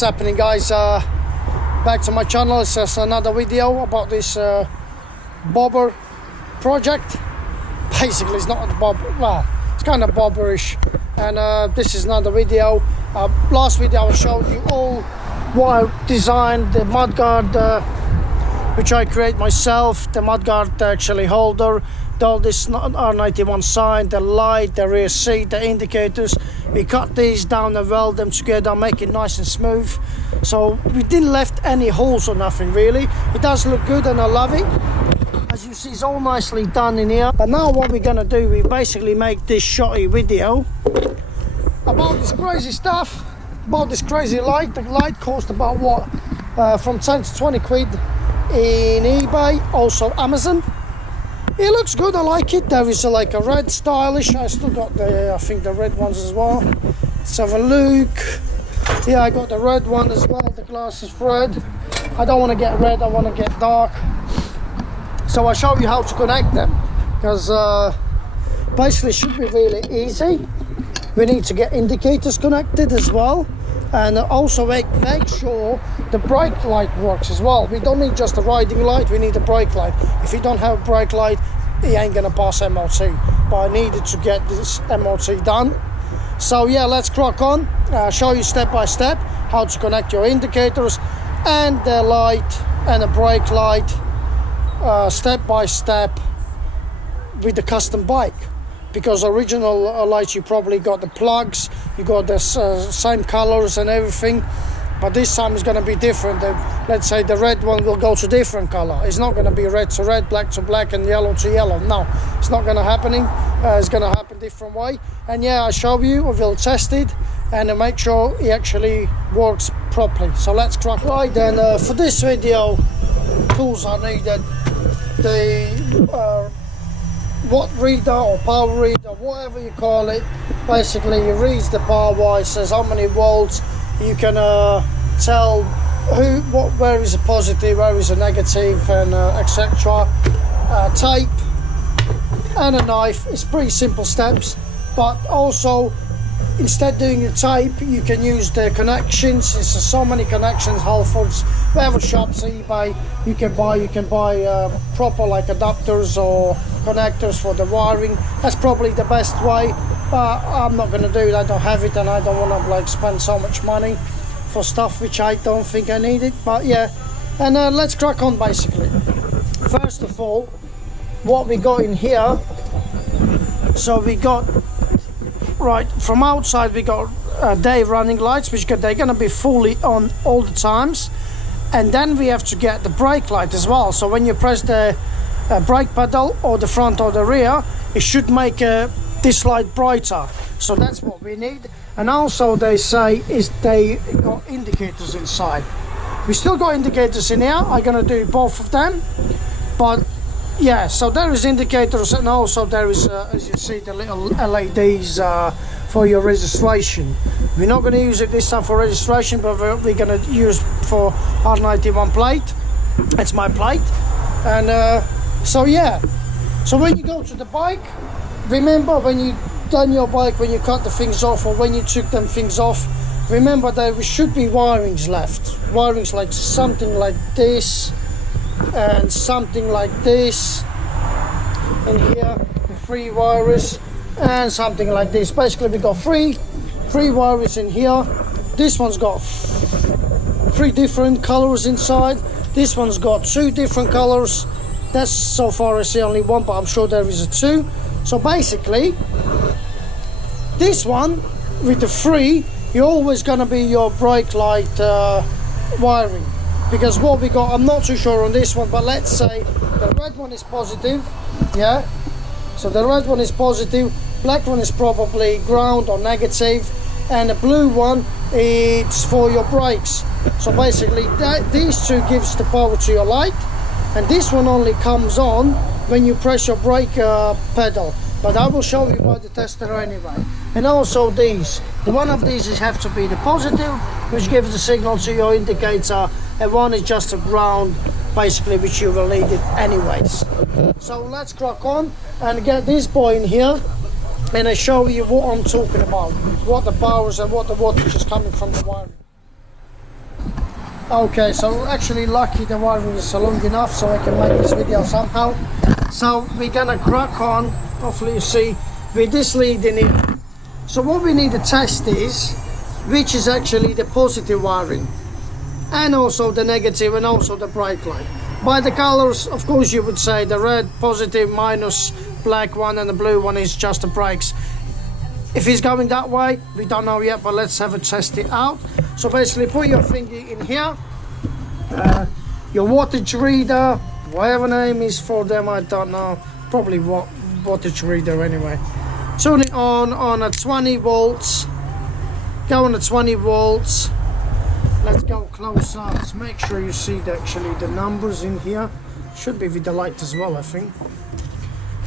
What's happening, guys? Back to my channel. It's just another video about this bobber project. Basically it's not a bobber, well, it's kind of bobberish, and this is another video. Last video I showed you all what I designed, the mudguard which I create myself, the mudguard actually holder, all this R91 sign, the light, the rear seat, the indicators. We cut these down and weld them together, make it nice and smooth. So we didn't left any holes or nothing really. It does look good and I love it. As you see, it's all nicely done in here. But now what we're gonna do, we basically make this shotty video about this crazy stuff, about this crazy light. The light cost about what, from 10 to 20 quid in eBay, also Amazon. It looks good, I like it. There is like a red stylish. I still got the, I think the red ones as well. Let's have a look. Yeah, I got the red one as well. The glass is red. I don't want to get red, I want to get dark. So I'll show you how to connect them, because basically it should be really easy. We need to get indicators connected as well, and also make sure the brake light works as well. We don't need just a riding light, we need a brake light. If you don't have a brake light, it ain't gonna pass MOT. But I needed to get this MOT done. So yeah, let's crack on. Show you step by step how to connect your indicators and the light and the brake light, step by step with the custom bike. Because original lights, you probably got the plugs, you got the same colors and everything, but this time it's going to be different. Let's say the red one will go to different color. It's not going to be red to red, black to black, and yellow to yellow. No, it's not going to happening. It's going to happen different way. And yeah, I'll show you, we'll test it and make sure it actually works properly. So let's crack. Right then, for this video, tools I needed, the watt reader or power reader, whatever you call it. Basically it reads the power wire, says how many volts. You can tell where is a positive, where is a negative, and etc. Tape and a knife. It's pretty simple steps, but also instead doing the tape, you can use the connections. There's so many connections, Halfords, whatever shops, eBay, you can buy proper like adapters or connectors for the wiring. That's probably the best way, but I'm not going to do it. I don't have it, and I don't want to like spend so much money for stuff which I don't think I need it. But yeah, and let's crack on. Basically, first of all, what we got in here, so we got, right from outside we got day running lights, which they're going to be fully on all the times, and then we have to get the brake light as well. So when you press the brake pedal or the front or the rear, it should make this light brighter. So that's what we need. And also they say is they got indicators inside. We still got indicators in here. I'm gonna do both of them, but yeah, so there is indicators, and also there is as you see, the little LEDs for your registration. We're not going to use it this time for registration, but we're going to use for R91 plate. It's my plate. And so yeah, so when you go to the bike, remember when you done your bike, when you cut the things off or when you took them things off, remember there should be wirings left. Wirings like something like this and something like this, and here the 3 wires, and something like this. Basically we got three wires in here. This one's got 3 different colors inside. This one's got 2 different colors. That's so far I see only one, but I'm sure there is a 2. So basically this one with the 3, you're always gonna be your brake light wiring. Because what we got, I'm not too sure on this one, but let's say the red one is positive, yeah? So the red one is positive, black one is probably ground or negative, and the blue one, it's for your brakes. So basically these 2 gives the power to your light, and this one only comes on when you press your brake pedal. But I will show you by the tester anyway. And also these, one of these have to be the positive, which gives the signal to your indicator, and one is just a ground, basically, which you will need it anyways. So let's crack on and get this boy in here, and I show you what I'm talking about, what the powers and what the wattage is coming from the wiring. Okay, so actually lucky the wiring is long enough so I can make this video somehow. So we're gonna crack on, hopefully you see, with this lead in it. So what we need to test is, which is actually the positive wiring, and also the negative, and also the brake light. By the colors, of course you would say the red positive minus black one and the blue one is just the brakes. If it's going that way, we don't know yet, but let's have a test it out. So basically put your finger in here, your wattage reader, whatever name is for them, I don't know, probably wattage reader anyway. Turn it on a 20 volts, go on a 20 volts. Let's go close up, let's make sure you see actually the numbers in here. Should be with the light as well, I think.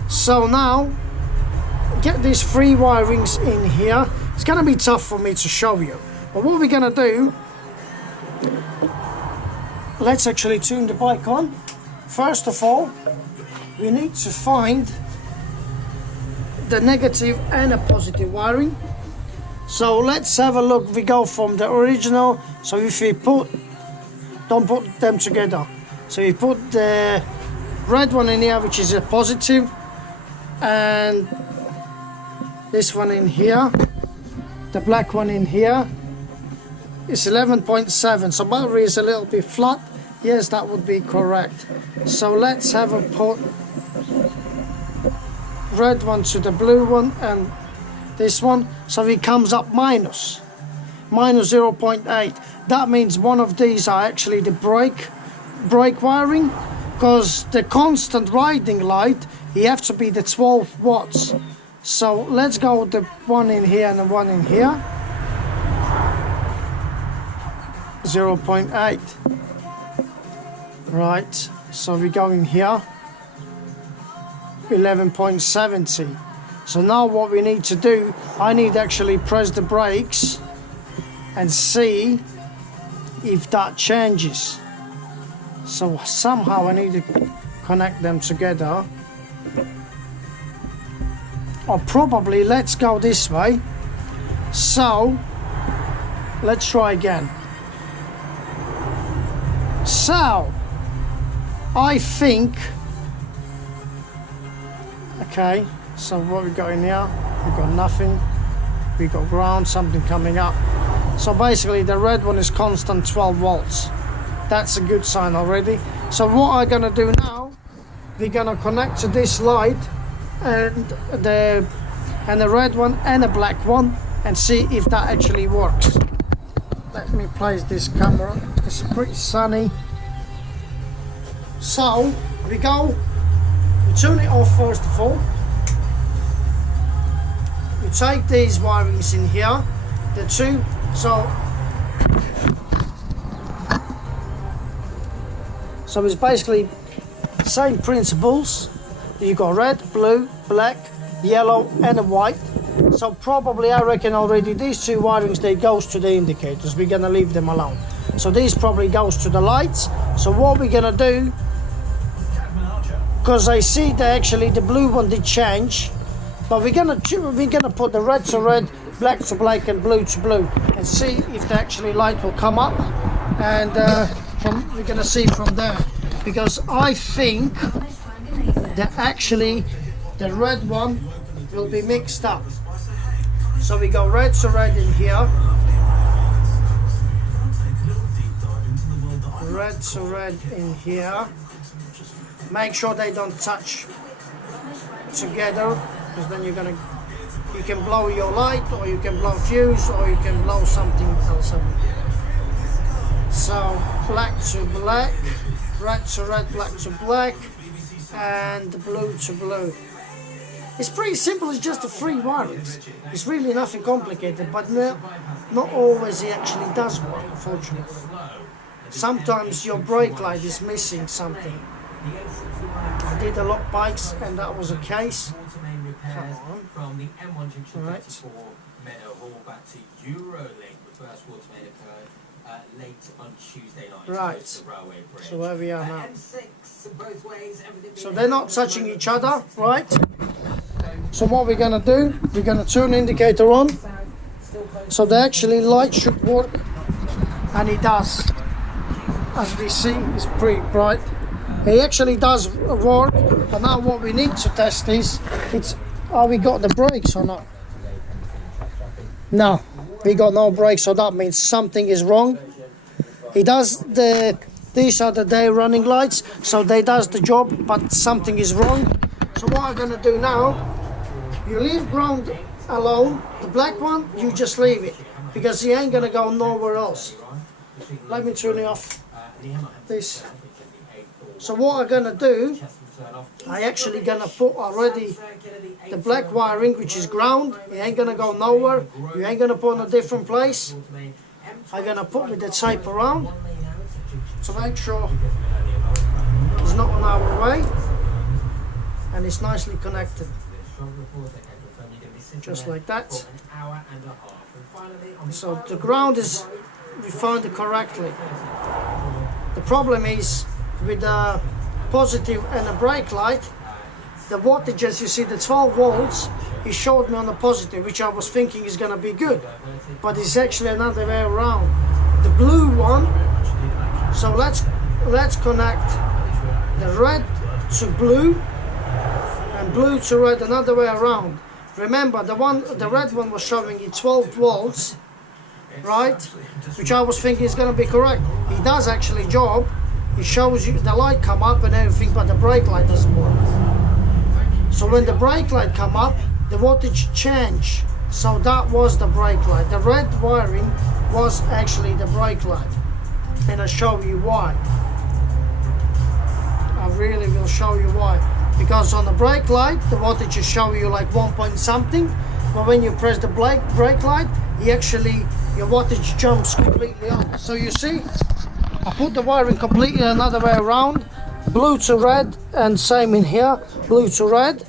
So now, get these three wirings in here. It's going to be tough for me to show you, but what we're going to do, let's actually tune the bike on. First of all, we need to find the negative and a positive wiring. So let's have a look. We go from the original, so if we don't put them together, so we put the red one in here, which is a positive, and this one in here, the black one in here, is 11.7. So battery is a little bit flat. Yes, that would be correct. So let's have a put red one to the blue one and this one. So it comes up minus 0.8. That means one of these are actually the brake wiring, because the constant riding light, you have to be the 12 watts. So let's go with the one in here and the one in here. 0.8. Right, so we go in here. 11.70. So now what we need to do, I need to actually press the brakes and see if that changes. So somehow I need to connect them together. Or probably let's go this way. So let's try again. So I think, okay, so what we got in here, we got nothing, we got ground, something coming up. So basically the red one is constant 12 volts. That's a good sign already. So what I'm gonna do now, we're gonna connect to this light and the red one and the black one and see if that actually works. Let me place this camera, it's pretty sunny. So we turn it off first of all. We take these wirings in here, the two, so it's basically same principles. You got red, blue, black, yellow and a white. So probably I reckon already these two wirings, they goes to the indicators. We're gonna leave them alone. So these probably goes to the lights. So what we're gonna do, because I see that actually the blue one did change, but we're gonna put the red to red, black to black and blue to blue and see if the actually light will come up, and we're gonna see from there, because I think that actually the red one will be mixed up. So we go red to red in here, red to red in here. Make sure they don't touch together, because then you can blow your light, or you can blow fuse, or you can blow something else. So black to black, red to red, black to black, and blue to blue. It's pretty simple, it's just the three wirings. It's really nothing complicated, but not always it actually does work, unfortunately. Sometimes your brake light is missing something. I did a lot of bikes and that was a case. Come on. Right. Right. So where we are now. So they're not touching each other, right? So what we're gonna do, we're gonna turn the indicator on. So the actually light should work, and it does. as we see, is pretty bright. It actually does work, but now what we need to test is, are we got the brakes or not? No, we got no brakes, so that means something is wrong. These are the day running lights, so they does the job, but something is wrong. So what I'm gonna do now, you leave ground alone, the black one, you just leave it, because he ain't gonna go nowhere else. Let me turn it off, this. So what I'm gonna do, I actually gonna put already the black wiring, which is ground, it ain't gonna go nowhere, you ain't gonna put in a different place. I'm gonna put with the tape around, to make sure it's not on our way, and it's nicely connected. Just like that. So the ground is, we found it correctly. The problem is with the positive and the brake light, the voltage, as you see, the 12 volts, he showed me on the positive, which I was thinking is going to be good, but it's actually another way around. The blue one, so let's connect the red to blue and blue to red, another way around. Remember, the red one was showing you 12 volts, right? Which I was thinking is going to be correct. It does actually job. It shows you the light come up and everything, but the brake light doesn't work. So when the brake light come up, the voltage change. So that was the brake light. The red wiring was actually the brake light. And I'll show you why. I really will show you why. Because on the brake light, the voltage is showing you like 1 point something, but when you press the brake light, your voltage jumps completely on. So you see, I put the wiring completely another way around, blue to red, and same in here, blue to red.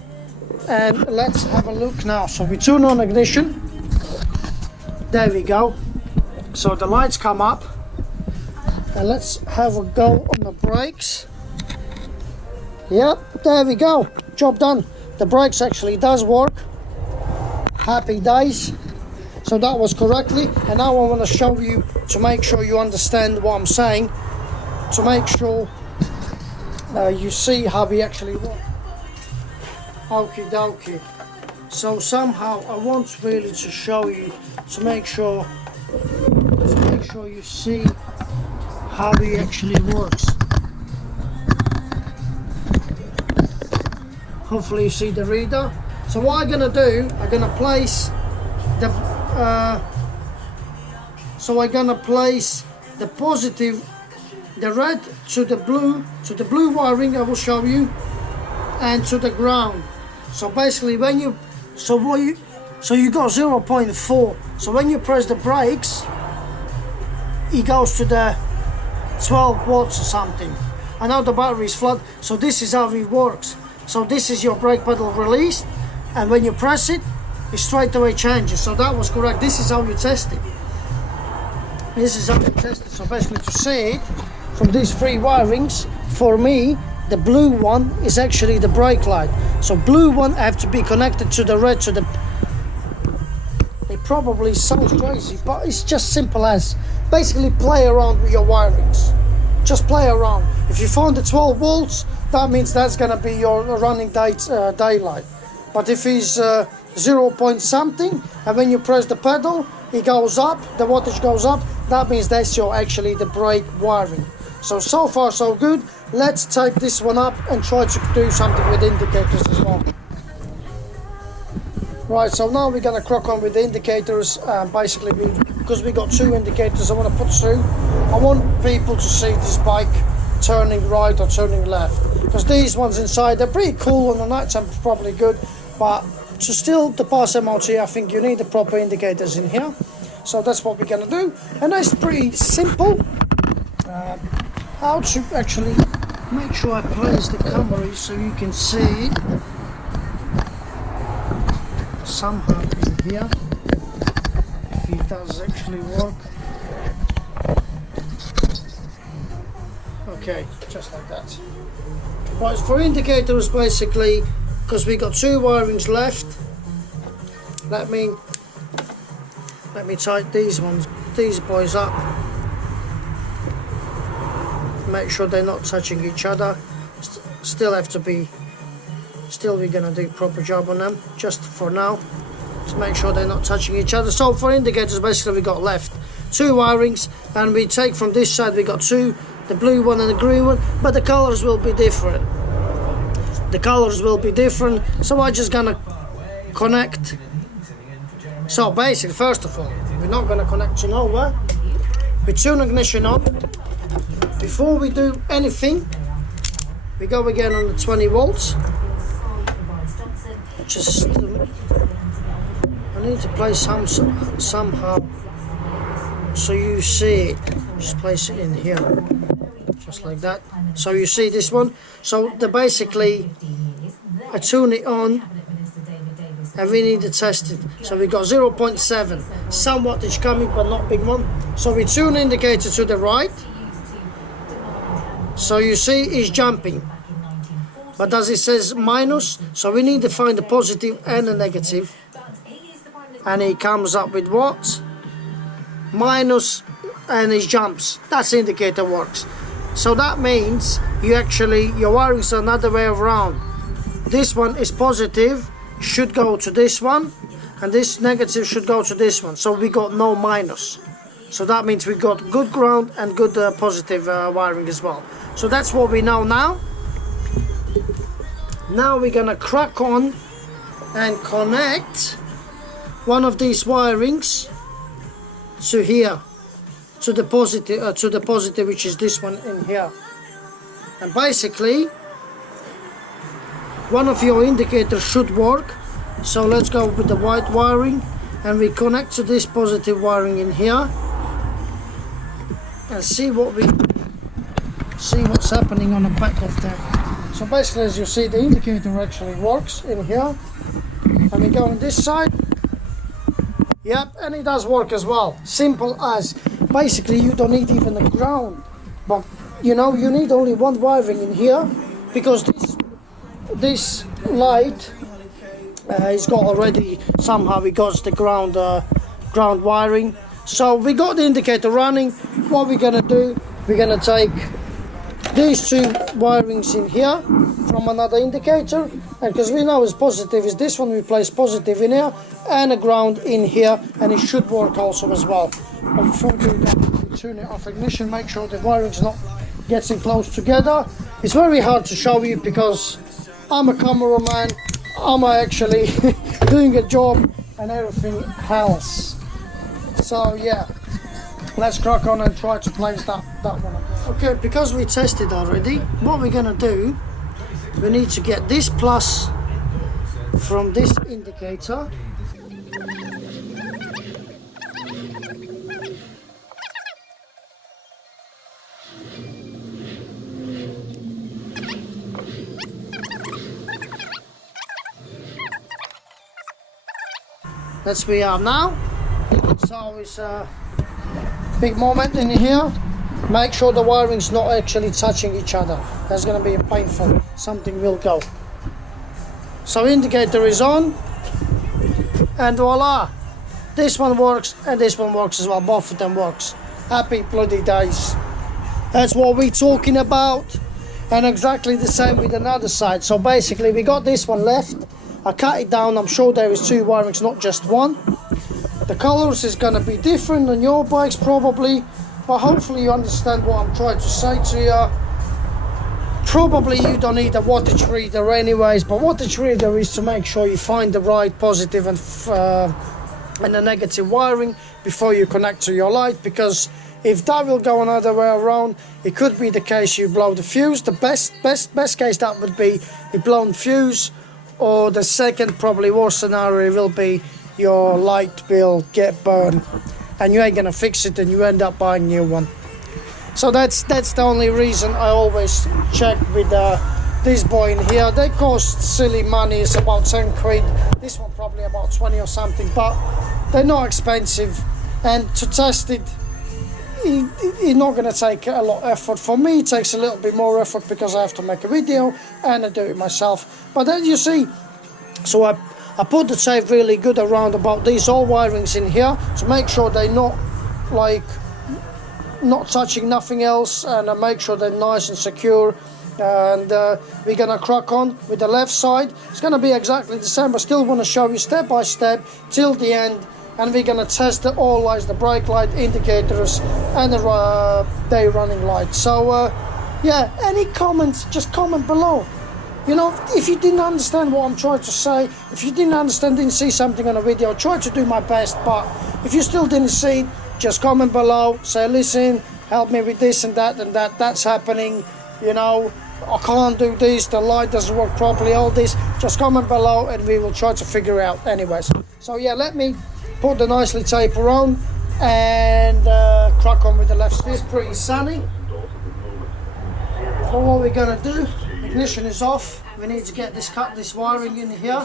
And let's have a look now. So we turn on ignition. There we go. So the lights come up, and let's have a go on the brakes. Yep, there we go, job done. The brakes actually does work. Happy days. So that was correctly, and now I want to show you, to make sure you understand what I'm saying, to make sure you see how we actually work. Okie dokie. So somehow I want really to show you, to make sure you see how it actually works. Hopefully you see the reader. So what I'm gonna do, I'm gonna place the positive, the red to the blue wiring I will show you, and to the ground. So basically when you got 0.4. So when you press the brakes, it goes to the 12 watts or something. I know the battery is flat, so this is how it works. So this is your brake pedal released, and when you press it, it straight away changes. So that was correct. This is how you test it. This is how you test it. So basically, to see it from these three wirings, for me, the blue one is actually the brake light. So blue one have to be connected to the red, to the... It probably sounds crazy, but it's just simple as basically play around with your wirings. Just play around. If you find the 12 volts, that means that's going to be your running daylight. But if it's 0 point something, and when you press the pedal, it goes up, the voltage goes up, that means that's actually the brake wiring. So far so good. Let's take this one up and try to do something with indicators as well. Right, so now we're going to crack on with the indicators. Basically, because we got two indicators I want to put through. I want people to see this bike turning right or turning left, because these ones inside, they're pretty cool, on the night time probably good, but to pass MOT, I think you need the proper indicators in here. So that's what we're going to do, and that's pretty simple. How to actually make sure I place the camera so you can see it somehow in here, if it does actually work. Okay, just like that. Right, for indicators, basically, because we got two wirings left, let me tighten these boys up. make sure they're not touching each other. Still have to be, still we're gonna do a proper job on them just for now to make sure they're not touching each other. So for indicators, basically we got left 2 wirings, and we take from this side we got 2, the blue one and the green one, but the colors will be different. The colors will be different, so I'm just gonna connect. So basically, first of all, we're not gonna connect to nowhere. We tune ignition on. Before we do anything, we go again on the 20 volts. Just I need to place somehow so you see it. Just place it in here, just like that. So you see this one. So basically, I tune it on, and we need to test it. So we got 0.7, some wattage coming, but not big one. So we tune indicator to the right. So you see it's jumping, but as it says minus, so we need to find a positive and a negative, and it comes up with what? Minus, and it jumps. That's the indicator works. So that means you actually, your wirings are another way around. This one is positive, should go to this one, and this negative should go to this one. So we got no minus. So that means we got good ground and good positive wiring as well. So that's what we know now. Now we're gonna crack on and connect one of these wirings to here, to the positive, which is this one in here. And basically, one of your indicators should work. So let's go with the white wiring, and we connect to this positive wiring in here, and see what's happening on the back of that. So basically, as you see, the indicator actually works in here, and we go on this side. Yep, and it does work as well. Simple as. Basically, you don't need even a ground, but you know, you need only one wiring in here, because this light it's got already, somehow we got the ground wiring. So we got the indicator running. What we're gonna do, we're gonna take these 2 wirings in here from another indicator, and because we know it's positive is this one, we place positive in here and a ground in here, and it should work also as well. But before we do that, we tune it off ignition, make sure the wiring's not getting close together. It's very hard to show you because I'm a cameraman, I'm actually doing a job and everything else. So yeah, let's crack on and try to place that one. Okay, because we tested already, what we're gonna do, we need to get this plus from this indicator. That's where we are now. So it's a big moment in here. Make sure the wiring's not actually touching each other. That's going to be painful. Something will go. So indicator is on, and voila, this one works and this one works as well. Both of them works. Happy bloody days. That's what we're talking about. And exactly the same with another side. So basically we got this one left. I cut it down. I'm sure there is 2 wirings, not just one. The colors is going to be different on your bikes probably, but hopefully you understand what I'm trying to say to you. Probably you don't need a wattage reader anyways, but wattage reader is to make sure you find the right positive and the negative wiring before you connect to your light, because if that will go another way around, it could be the case you blow the fuse. The best case that would be you blown fuse, or the second probably worst scenario will be your light will get burned and you ain't gonna fix it and you end up buying a new one. So that's the only reason I always check with this boy in here. They cost silly money, it's about 10 quid. This one probably about 20 or something, but they're not expensive, and to test it, it's not going to take a lot of effort. For me it takes a little bit more effort because I have to make a video and I do it myself. But then you see, so I put the tape really good around about these all wirings in here to make sure they're not like not touching nothing else, and make sure they're nice and secure. And we're gonna crack on with the left side. It's gonna be exactly the same, but still want to show you step by step till the end. And we're gonna test all lights, the brake light, indicators, and the day running light. So yeah, any comments, just comment below. You know, if you didn't understand what I'm trying to say, if you didn't see something on a video, I try to do my best. But if you still didn't see it, just comment below, say, listen, help me with this and that's happening. You know, I can't do this, the light doesn't work properly, all this. Just comment below and we will try to figure it out anyways. So yeah, let me put the nicely taper on and crack on with the left. It's pretty sunny. So what we're gonna do, ignition is off. We need to get cut this wiring in here,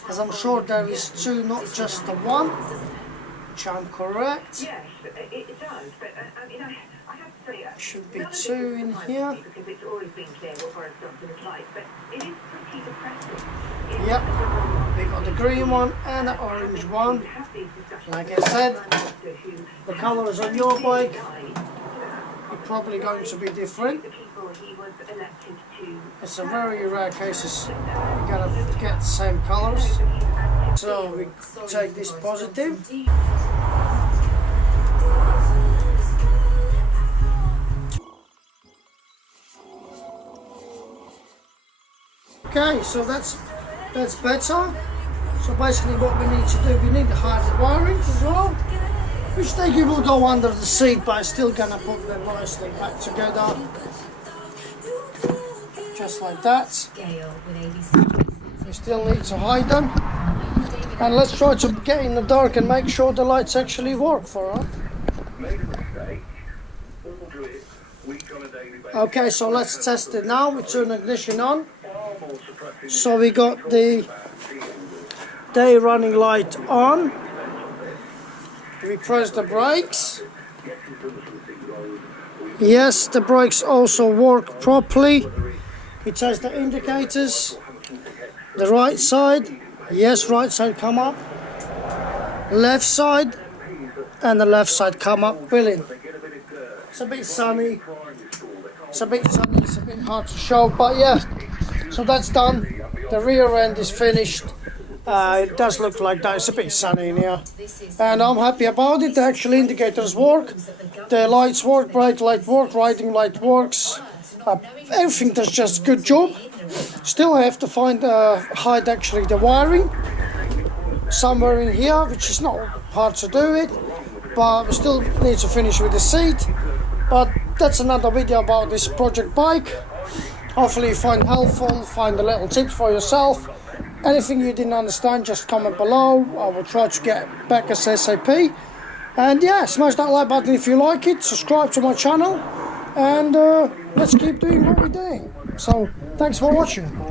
because I'm sure there is two, not just the one, which I'm correct. Yes, it does, but I mean, I have to say, should be two in here. Because it's always been clear what horizontal is like, but it is pretty depressing. Yep, we got the green one and the orange one. Like I said, the colours on your bike are probably going to be different. It's a very rare cases you're gonna get the same colours. So we take this positive. Okay, so that's better. So basically what we need to do, we need to hide the wiring as well, which they will go under the seat, but I'm still gonna put them nicely back together. Just like that. You still need to hide them. And let's try to get in the dark and make sure the lights actually work for us. Okay, so let's test it now. We turn the ignition on. So we got the day running light on. We press the brakes. Yes, the brakes also work properly. We test the indicators. The right side, yes, right side come up. Left side, and the left side come up. Brilliant. It's a bit sunny. It's a bit hard to show, but yeah. So that's done. The rear end is finished. It does look like that. It's a bit sunny in here, and I'm happy about it. The actual indicators work, the lights work, brake light work, riding light works. Everything does just a good job. Still I have to hide actually the wiring somewhere in here, which is not hard to do it, but we still need to finish with the seat. But that's another video about this project bike. Hopefully you find helpful, find a little tips for yourself. Anything you didn't understand, just comment below. I will try to get back as SAP. And yeah, smash that like button if you like it, subscribe to my channel, and let's keep doing what we're doing. So thanks for watching.